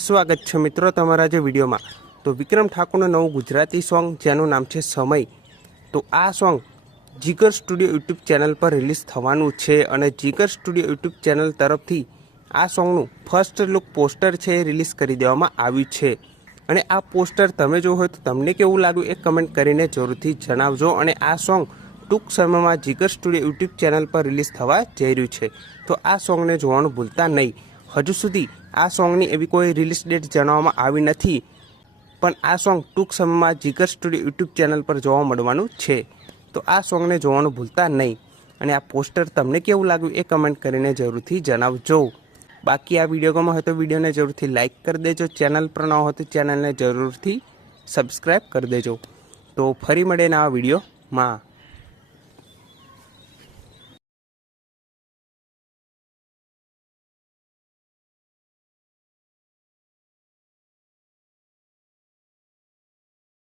સ્વાગત છે મિત્રો તમારા જે વિડીયોમાં। તો વિક્રમ ઠાકોરનું નવું ગુજરાતી સોંગ જેનું નામ છે સમય, તો આ સોંગ જીગર સ્ટુડિયો યુટ્યુબ ચેનલ પર રિલીઝ થવાનું છે અને જીગર સ્ટુડિયો યુટ્યુબ ચેનલ તરફથી આ સોંગનું ફર્સ્ટ લુક પોસ્ટર છે એ રિલીઝ કરી દેવામાં આવ્યું છે। અને આ પોસ્ટર તમે જો હોય તો તમને કેવું લાગ્યું એ કમેન્ટ કરીને જરૂરથી જણાવજો। અને આ સોંગ ટૂંક સમયમાં જીગર સ્ટુડિયો યુટ્યુબ ચેનલ પર રિલીઝ થવા જઈ રહ્યું છે, તો આ સોંગને જોવાનું ભૂલતા નહીં। હજુ સુધી આ સોંગની એવી કોઈ રિલીઝ ડેટ જણાવવામાં આવી નથી, પણ આ સોંગ ટૂંક સમયમાં જીગર સ્ટુડિયો યુટ્યુબ ચેનલ પર જોવા મળવાનું છે, તો આ સોંગને જોવાનું ભૂલતા નહીં। અને આ પોસ્ટર તમને કેવું લાગ્યું એ કમેન્ટ કરીને જરૂરથી જણાવજો। બાકી આ વિડીયો ગમ્યો હોય તો વિડીયોને જરૂરથી લાઇક કરી દેજો, ચેનલ પર ન હોય તો ચેનલને જરૂરથી સબસ્ક્રાઈબ કરી દેજો। તો ફરી મળીને આ વિડીયોમાં।